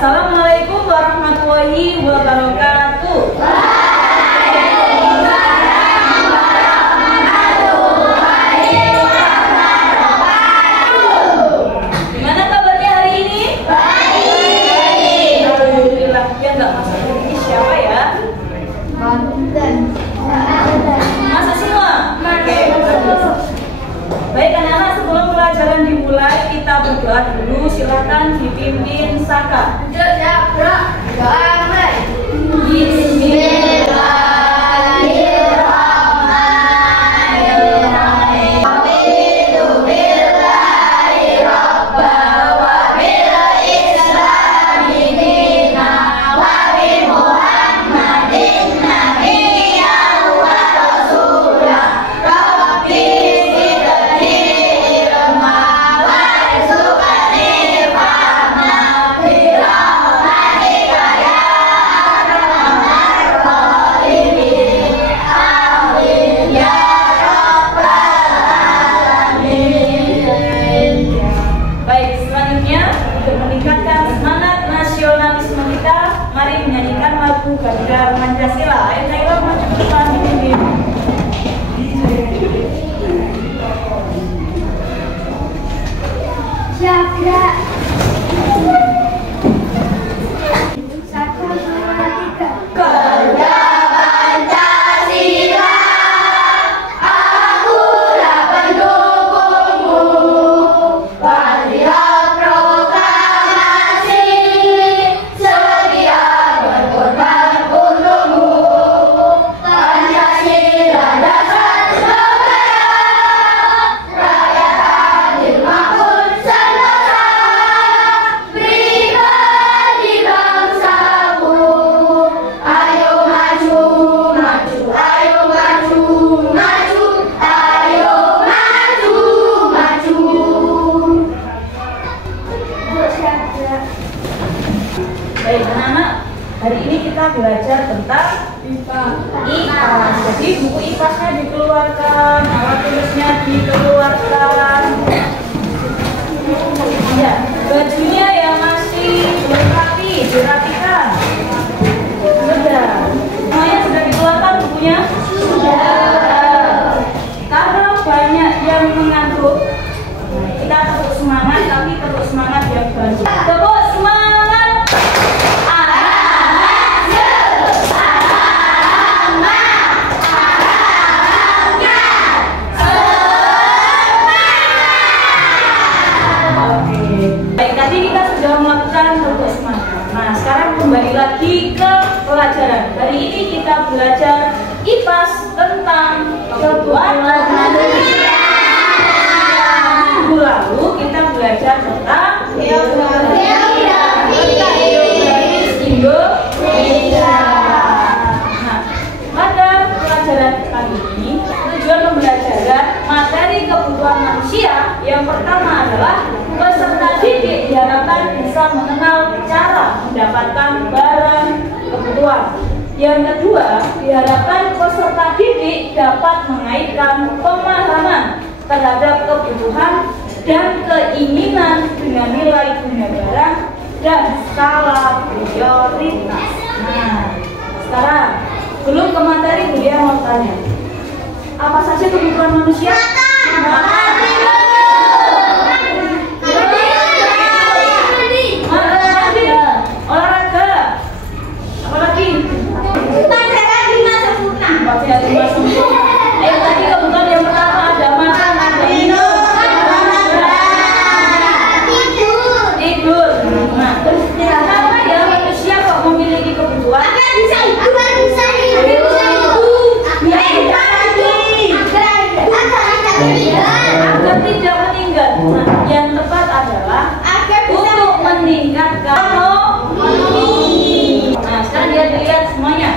Assalamualaikum warahmatullahi wabarakatuh. Gimana kabarnya hari ini? Baik. Alhamdulillah. Ya nggak masuk ini siapa ya? Masuk semua? Oke. Baik anak-anak, sebelum pelajaran dimulai kita berdoa dulu. Silakan dipimpin Saka. Garuda Pancasila. Ayo Naila maju ke depan ini. Jaga. 1, 2, 3. Garuda Pancasila, akulah pendukungmu. Patriot proklamasi, sedia berkorban untukmu. Pancasila dasar negara, rakyat adil makmur sentosa, pribadi bangsaku. Ayo maju, maju, ayo maju, maju, ayo maju, maju. Baik anak-anak, hari ini kita belajar tentang IPAS. Jadi buku IPAS-nya dikeluarkan, alat tulisnya dikeluarkan. Ya, bajunya yang masih belum rapi, dirapikan. Sudah. Semuanya sudah dikeluarkan bukunya? Sudah. Kalau banyak yang mengantuk, kita tetap semangat, tapi tetap semangat yang baru. Tepuk semangat. Baik, tadi kita sudah melakukan tepuk semangat. Nah, sekarang kembali lagi ke pelajaran. Hari ini kita belajar IPAS tentang kebutuhan manusia. Minggu lalu kita belajar tentang geografis Indonesia. Nah, pada pelajaran kali ini tujuan pembelajaran materi kebutuhan manusia yang pertama adalah peserta didik diharapkan bisa mengenal cara mendapatkan barang kebutuhan. Yang kedua, diharapkan peserta didik dapat mengaitkan pemahaman terhadap kebutuhan dan keinginan dengan nilai guna barang dan skala prioritas. Nah, sekarang belum ke materi, Budia mau tanya, apa saja kebutuhan manusia? Olahraga, apalagi? Baca lima sempurna. Ayo tadi kebutuhan yang pertama ada makan, ada minum, tidur. Nah, terus kenapa ya manusia kok memiliki kebutuhan? Agar tidak meninggal. Nah, yang tepat adalah untuk meningkatkan imunitas. Nah, sekarang dia dilihat semuanya,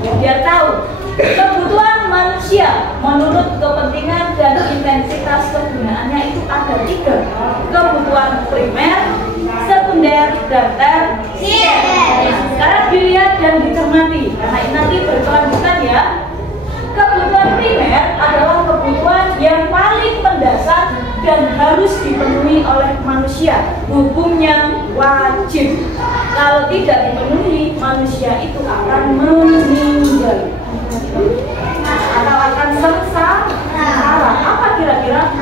biar tahu kebutuhan manusia menurut kepentingan dan intensitas kegunaannya itu ada 3. Kebutuhan primer, sekunder, dan tersier. Sekarang dilihat dan dicermati, karena ini nanti berkelanjutan ya. Kebutuhan primer adalah kebutuhan yang paling mendasar dan harus dipenuhi oleh manusia. manusia, hukumnya wajib. Kalau tidak dipenuhi, manusia itu akan meninggal atau akan sengsara. Apa kira-kira?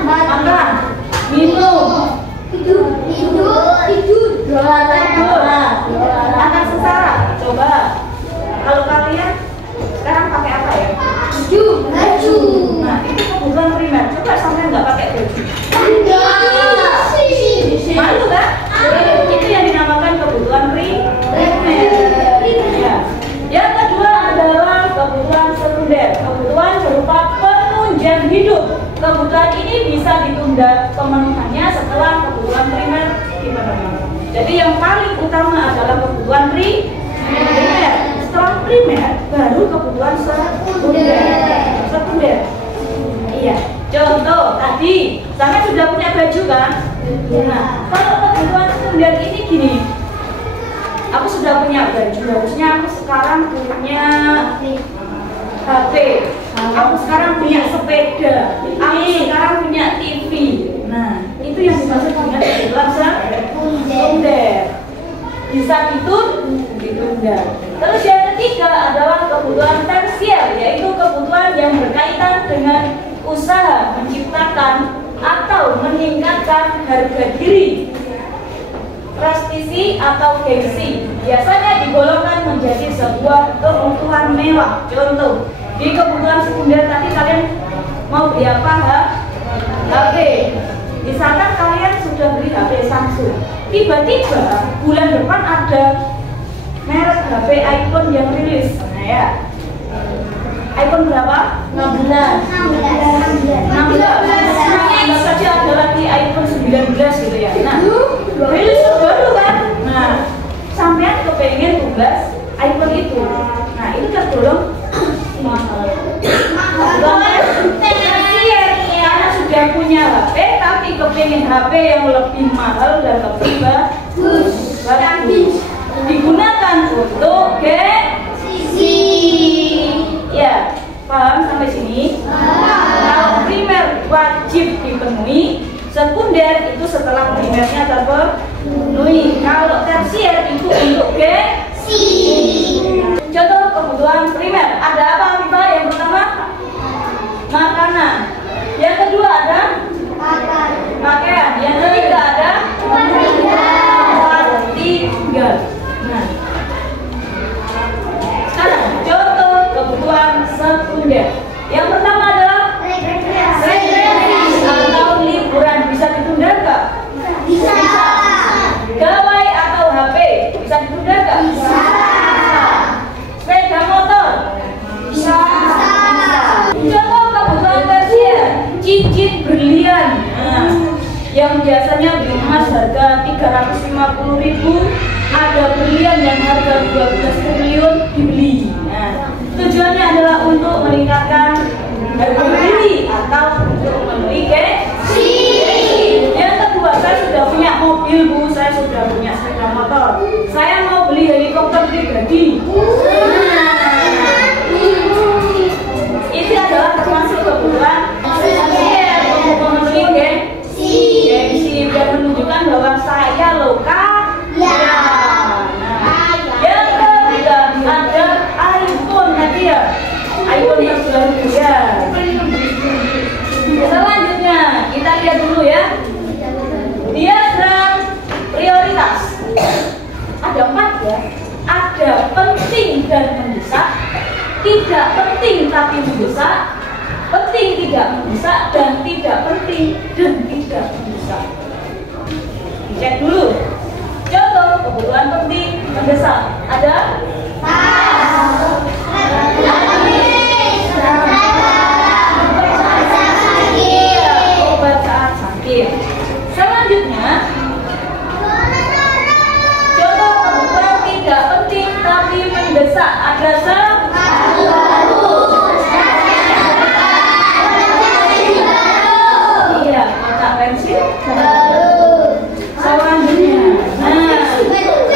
Makan, minum, Tidur. akan sengsara. Coba kalau kalian sekarang pakai apa ya? Baju. Nah, itu kebutuhan primer. Coba sampai nggak pakai baju, malu kan? Itu yang dinamakan kebutuhan primer. Ya. Yang kedua adalah kebutuhan sekunder. Kebutuhan berupa penunjang hidup. Kebutuhan ini bisa ditunda pemenuhannya setelah kebutuhan primer dipenuhi. Jadi yang paling utama adalah kebutuhan primer. Setelah primer baru kebutuhan sekunder. Iya. Contoh tadi, saya sudah punya baju kan? Nah, kalau kebutuhan sekunder ini gini, aku sudah punya baju, harusnya aku sekarang punya HP, aku sekarang punya sepeda, aku sekarang punya TV. Nah, itu yang dimaksud dengan kebutuhan sekunder. Bisa ditunda. Terus yang ketiga adalah kebutuhan tersier, yaitu kebutuhan yang berkaitan dengan usaha menciptakan atau meningkatkan harga diri, prestisi atau gengsi. Biasanya digolongkan menjadi sebuah kebutuhan mewah. Contoh, di kebutuhan sekunder tadi kalian mau beli apa? HP. Misalkan kalian sudah beli HP Samsung, tiba-tiba bulan depan ada merek HP iPhone yang rilis. Nah ya, iPhone berapa? 16 saja ada lagi iPhone 19 gitu ya. Nah, rilis terbaru kan? Nah, sampean kepengen tugas iPhone itu. Nah, itu tergolong mahal. Karena sudah punya HP tapi kepengen HP yang lebih mahal dan lebih bagus. Digunakan untuk gengsi. Ya, paham sampai sini? Kalau primer wajib dipenuhi, sekunder itu setelah primernya terpenuhi. Kalau tersier itu untuk gengsi. Contoh kebutuhan primer ada apa, Viva? Yang pertama makanan, yang kedua ada pakaian, yang ketiga ada tempat tinggal. Nah, sekarang contoh kebutuhan sekunder. Yang pertama adalah rekreasi atau liburan. Bisa ditunda nggak? Bisa. Gawai atau HP bisa ditunda nggak? Bisa. Sepeda motor Bisa. Contoh kebutuhan tersier, cincin berlian. Nah, yang biasanya beli emas harga 350.000, ada berlian yang harga 12 triliun dibeli. Nah, tujuannya adalah untuk meningkatkan harga diri atau untuk membeli gengsi. Yang kedua, saya sudah punya mobil, Bu, saya sudah punya sepeda motor, saya mau beli helikopter pribadi. Ini adalah termasuk kebutuhan untuk memenuhi gengsi dan menunjukkan bahwa saya loh kaya. Nah, yang ketiga ada iPhone tadi ya, iPhone yang terbaru ya. Selanjutnya kita lihat dulu ya, diagram prioritas. Ada 4 ya, ada penting dan mendesak, tidak penting tapi mendesak, penting tidak mendesak, dan tidak penting dan tidak mendesak. Cek dulu. Contoh kebutuhan penting mendesak ada obat saat sakit. Selanjutnya, contoh kebutuhan tidak penting tapi mendesak ada kotak pensil. Selanjutnya,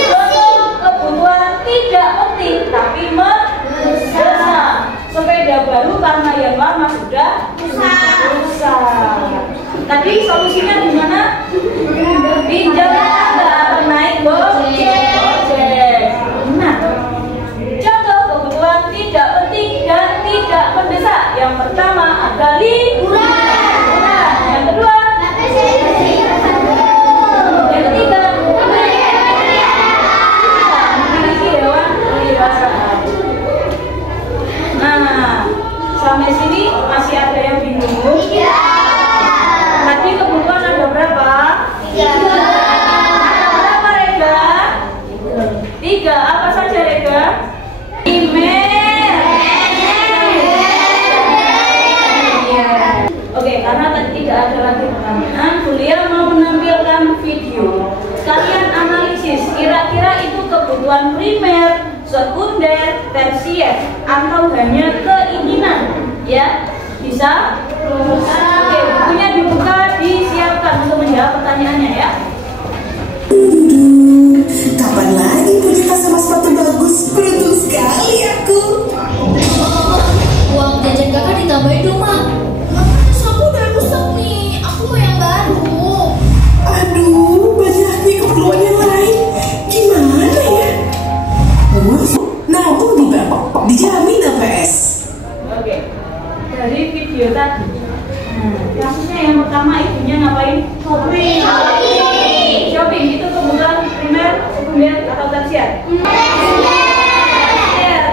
contoh kebutuhan tidak penting tapi mendesak, sepeda baru karena yang lama sudah rusak. Tadi solusinya gimana? kebutuhan primer, sekunder, tersier, atau hanya keinginan? Ya, bisa? Oke, bukunya dibuka, disiapkan untuk menjawab pertanyaannya ya. Kapan lagi punya tas sama sepatu bagus? Beruntung sekali aku. Uang jajan kakak ditambahin dong, Mak. Aku udah rusak nih. Aku mau yang baru. Aduh, banyak lagi keperluan yang lain. Gimana ya? Nabung di Bapak, dijamin APS. Oke, dari video tadi, kasusnya yang pertama ibunya ngapain? Shopping. Shopping itu kebutuhan primer, sekunder, atau tersier?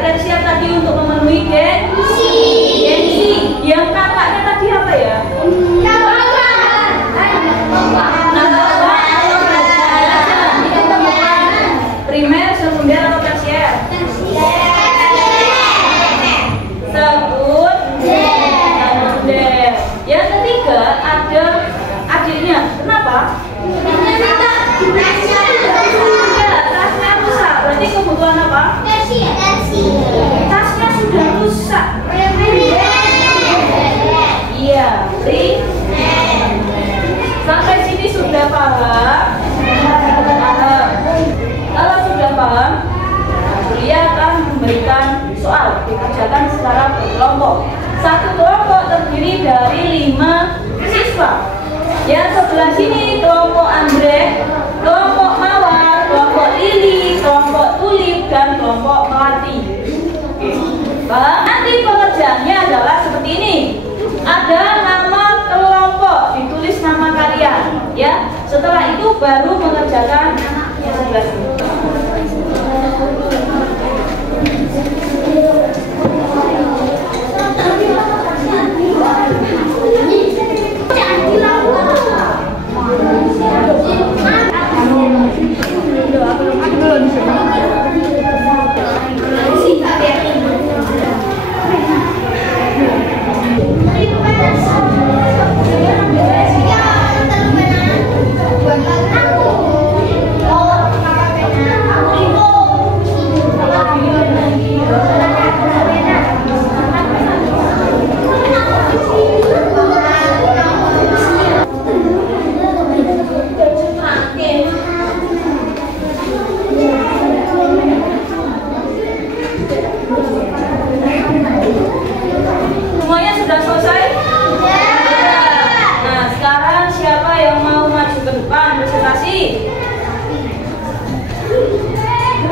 Tersier tadi untuk memenuhi gengsi. Yang kakaknya tadi apa ya? Primer, sekunder, atau tersier? Sekunder. Yang ketiga ada adiknya. Kenapa? Tasnya rusak. Berarti kebutuhan apa? Tasnya sudah rusak. Iya, sampai sini sudah paham? Paham. Kalau sudah paham, kuliah akan memberikan soal dikerjakan secara berkelompok. Satu kelompok terdiri dari 5 siswa. Yang sebelah sini kelompok Andre, kelompok Mawar, kelompok Lili, kelompok Tulip, dan kelompok Melati. Nanti pengerjaannya adalah seperti ini. Ada nama kelompok, ditulis nama kalian, ya. Setelah itu baru mengerjakan yang sebelah sini.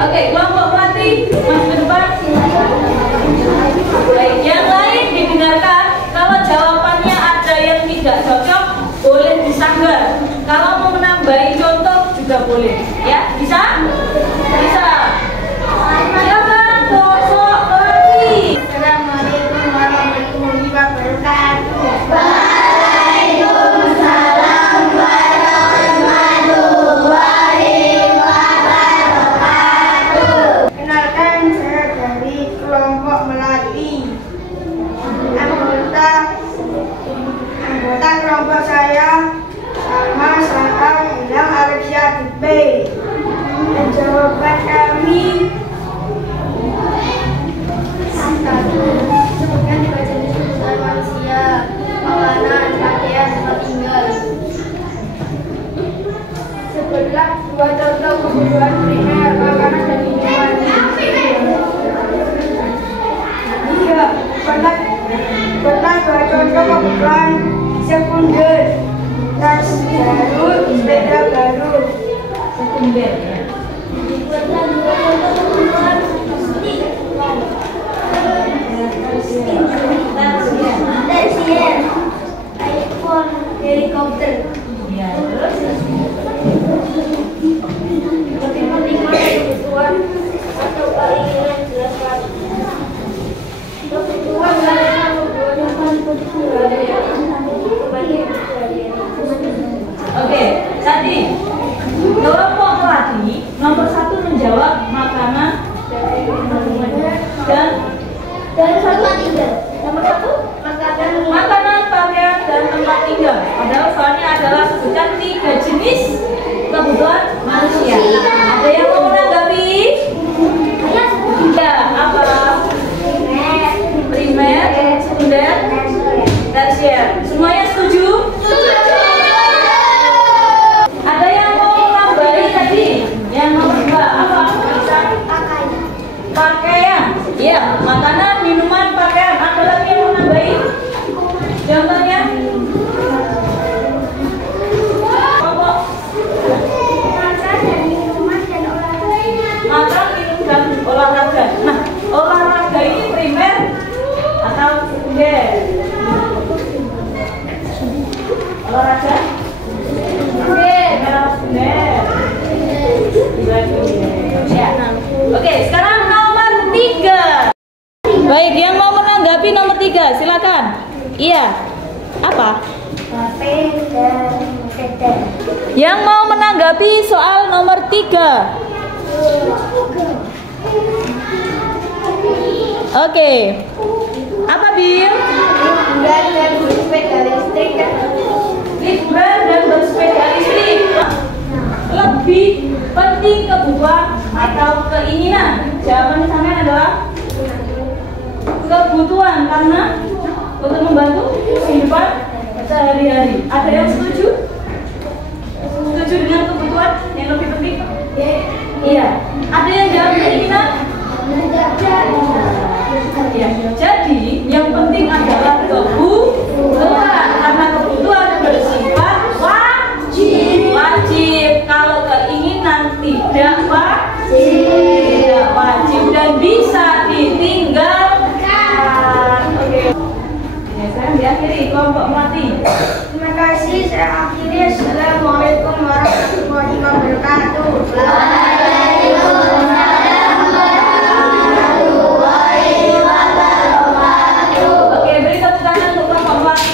Oke, kelompok Melati maju ke depan. Baik, yang lain didengarkan. Kalau jawabannya ada yang tidak cocok, boleh disanggah. Kalau mau menambahi contoh juga boleh. Ya, bisa? Bisa. Silakan, kelompok Melati. Assalamualaikum warahmatullahi wabarakatuh. Anggota kelompok saya sama Sarah Ilham Alexia B. Dan jawaban kami Satu, sebutkan 2 jenis kebutuhan manusia: makanan, pakaian, tempat tinggal. sebutlah 2 contoh kebutuhan primer, makanan dan minuman. 3. Buatlah 2 contoh kebutuhan sekunder: tas baru, sepeda baru. Sekunder. Buatlah 2 contoh kebutuhan tersier: iPhone, helikopter. Ya, terus. Kebutuhan atau keinginan jelaskan. Kebutuhan dalam menggunakan Oke, tadi kelompok Melati nomor 1 menjawab makanan dan satu nomor 1 makanan, pakaian, dan tempat tinggal. Padahal soalnya adalah sebutkan 3 jenis kebutuhan manusia. Ada yang mau menanggapi? menghadapi soal nomor 3. Oke. Apa, Bil? Liburan dan bersepeda listrik. Liburan dan bersepeda listrik. Lebih penting kebutuhan atau keinginan? Jawaban sampean adalah kebutuhan, karena untuk membantu kehidupan sehari-hari. Ada yang setuju? Setuju dengan kebutuhan yang lebih penting? Iya. Ada yang jawab keinginan? Ya. Jadi yang penting adalah kebutuhan, karena kebutuhan bersifat wajib. Kalau keinginan tidak wajib dan bisa ditinggalkan. Oke. Ya, saya diakhiri kelompok melati. Terima kasih, saya akhiri. Assalamualaikum warahmatullahi wabarakatuh. Oke, beri tepuk tangan untuk kelompok melati.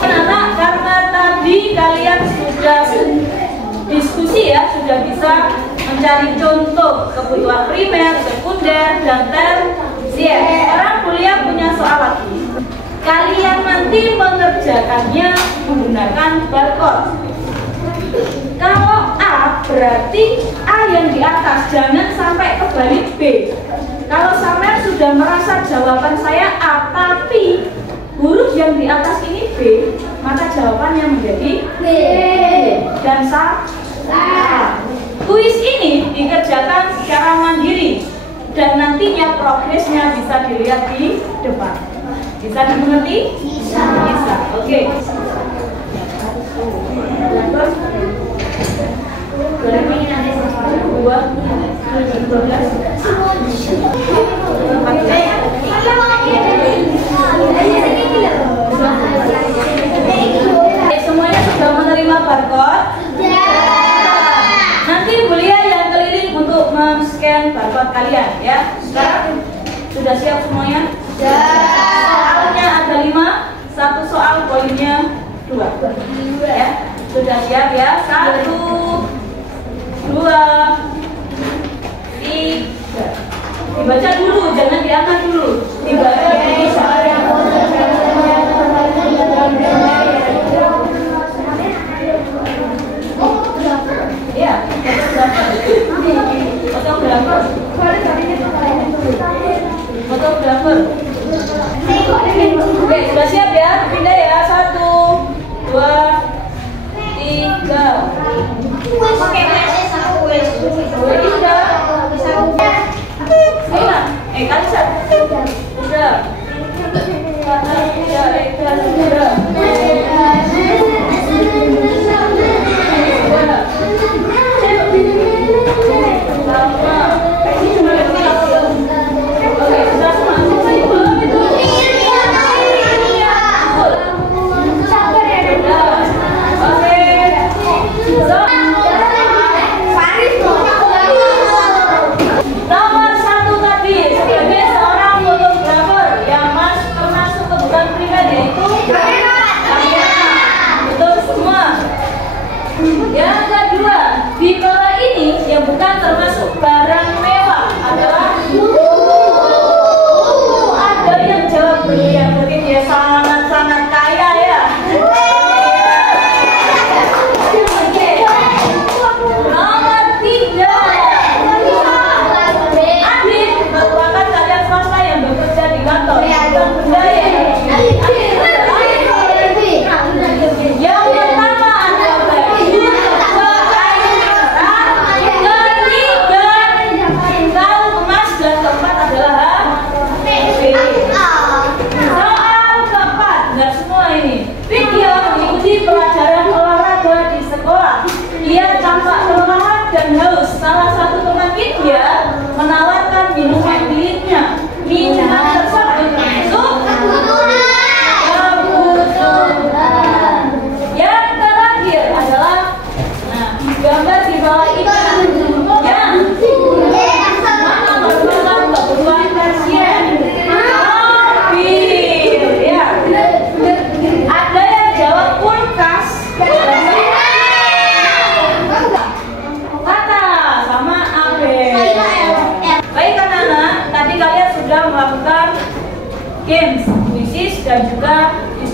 Anak, karena tadi kalian sudah diskusi ya, sudah bisa mencari contoh kebutuhan primer, sekunder, dan tersier. Sekarang kuliah punya soal lagi. Kalian nanti mengerjakannya menggunakan barcode. Kalau A, berarti A yang di atas, jangan sampai kebalik B. Kalau sampean sudah merasa jawaban saya A, tapi huruf yang di atas ini B, maka jawabannya menjadi B. Dan salah. Kuis ini dikerjakan secara mandiri dan nantinya progresnya bisa dilihat di depan. Bisa dimengerti? Bisa. Oke. Semuanya sudah menerima barcode? Nanti Bulia yang keliling untuk men-scan barcode kalian ya. Sekarang sudah siap semuanya? Soalnya ada 5, satu soal poinnya 2 ya. Sudah siap ya? 1, 2, 3. Dibaca dulu, jangan diangkat dulu. Dibaca dulu soalnya. Ya, fotografer. Oke, sudah siap ya? Pindah ya. 1, 2, 3. Sudah. Kalisa.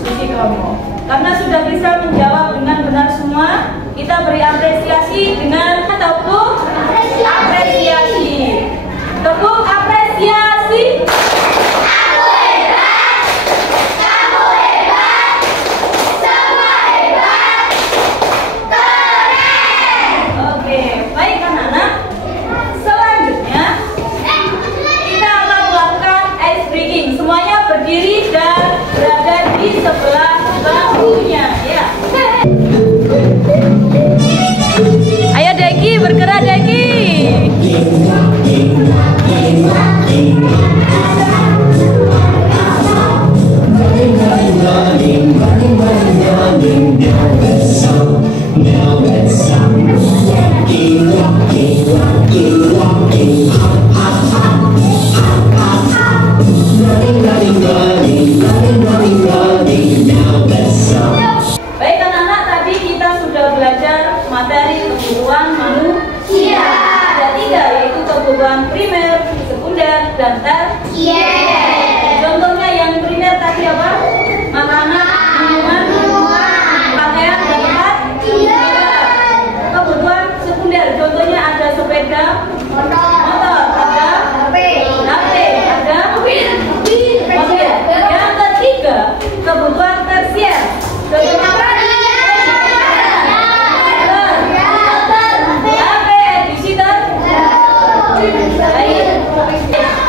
diskusi kelompok. Karena sudah bisa menjawab dengan benar semua, kita beri apresiasi dengan tepuk apresiasi. Tepuk apresiasi. Oke, baik anak-anak. Selanjutnya kita akan melakukan ice breaking. Semuanya berdiri dan berada di sebelah bangkunya, ya. Ayo Deki, bergerak Deki. Baik anak-anak, tadi kita sudah belajar materi kebutuhan manusia. Ada 3, yaitu kebutuhan primer, sekunder, dan tersier. Contohnya yang primer tadi apa? Makanan, minuman, pakaian, dan tempat tinggal. Kebutuhan sekunder, contohnya ada sepeda, motor, ada HP, ada mobil. Yang ketiga, kebutuhan tersier. Contohnya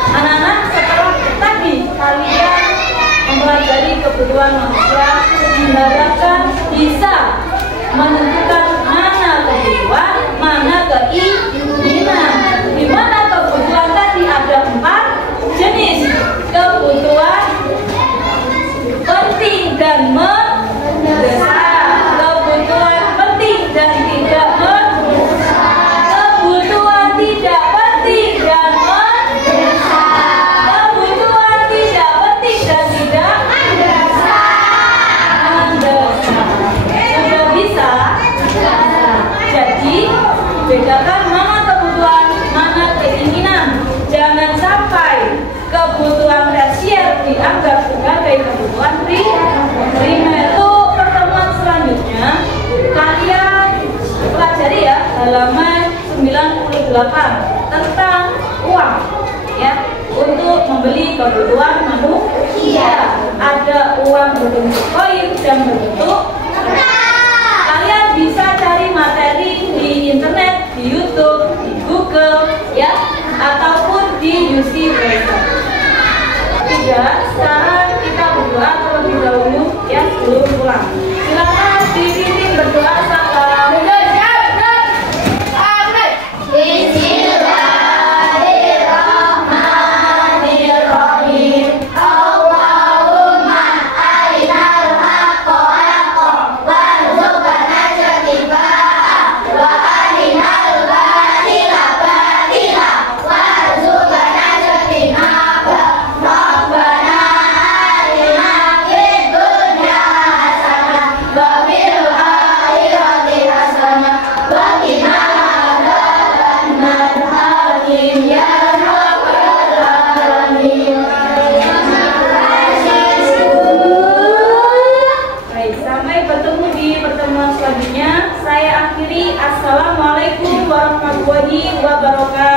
anak-anak, setelah tadi kalian mempelajari kebutuhan manusia, diharapkan bisa menentukan mana kebutuhan, mana keinginan. Di mana kebutuhan tadi ada 4 jenis. Kebutuhan penting dan mendesak, kebutuhan penting dan tidak mendesak, kebutuhan tidak penting dan mendesak, kebutuhan tidak penting dan tidak mendesak. Sudah bisa? Jadi bedakan mana kebutuhan, mana keinginan. Jangan sampai kebutuhan tersier dianggap sebagai kebutuhan primer. Untuk pertemuan selanjutnya kalian pelajari ya halaman 98 tentang uang, ya, untuk membeli kebutuhan manusia. Ada uang berbentuk koin dan berbentuk kertas. Kalian bisa cari materi di internet, di YouTube, di Google, ya, ataupun di UC Browser. Sekarang kita berdoa terlebih dahulu, ya, sebelum pulang. Silakan dipimpin berdoa salam. Assalamualaikum warahmatullahi wabarakatuh.